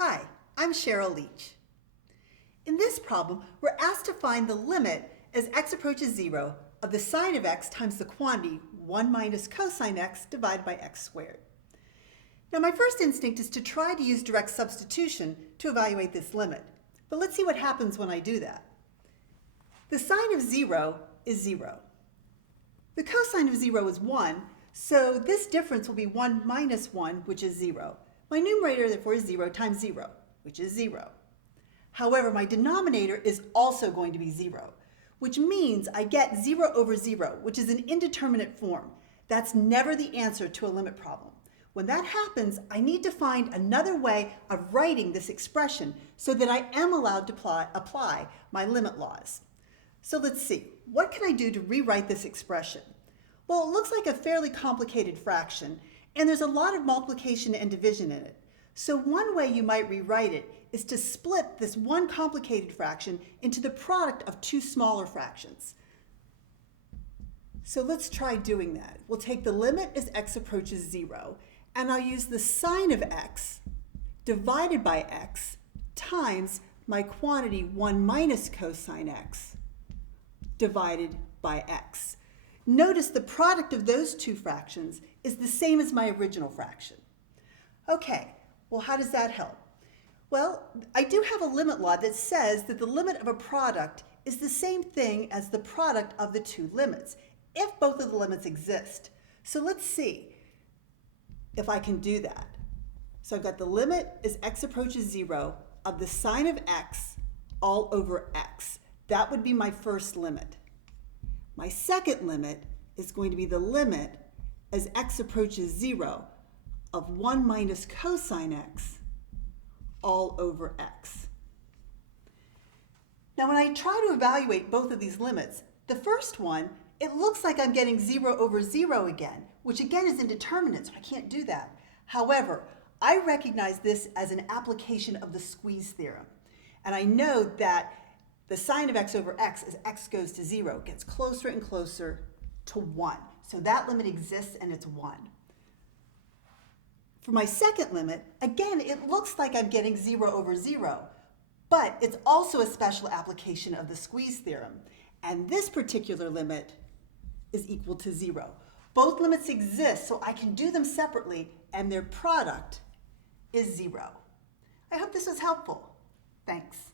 Hi, I'm Cheryl Leach. In this problem, we're asked to find the limit as x approaches 0 of the sine of x times the quantity 1 minus cosine x divided by x squared. Now my first instinct is to try to use direct substitution to evaluate this limit, but let's see what happens when I do that. The sine of 0 is 0. The cosine of 0 is 1, so this difference will be 1 minus 1, which is 0. My numerator, therefore, is 0 times 0, which is 0. However, my denominator is also going to be 0, which means I get 0 over 0, which is an indeterminate form. That's never the answer to a limit problem. When that happens, I need to find another way of writing this expression so that I am allowed to apply my limit laws. So let's see, what can I do to rewrite this expression? Well, it looks like a fairly complicated fraction, and there's a lot of multiplication and division in it. So one way you might rewrite it is to split this one complicated fraction into the product of two smaller fractions. So let's try doing that. We'll take the limit as x approaches 0, and I'll use the sine of x divided by x times my quantity 1 minus cosine x divided by x. Notice the product of those two fractions is the same as my original fraction. Okay, well, how does that help? Well, I do have a limit law that says that the limit of a product is the same thing as the product of the two limits, if both of the limits exist. So let's see if I can do that. So I've got the limit as x approaches 0 of the sine of x all over x. That would be my first limit. My second limit is going to be the limit as x approaches 0 of 1 minus cosine x all over x. Now when I try to evaluate both of these limits, the first one, it looks like I'm getting 0 over 0 again, which again is indeterminate, so I can't do that. However, I recognize this as an application of the squeeze theorem. And I know that the sine of x over x as x goes to 0 gets closer and closer to 1. So that limit exists and it's 1. For my second limit, again, it looks like I'm getting 0 over 0, but it's also a special application of the squeeze theorem. And this particular limit is equal to 0. Both limits exist, so I can do them separately, and their product is 0. I hope this was helpful. Thanks.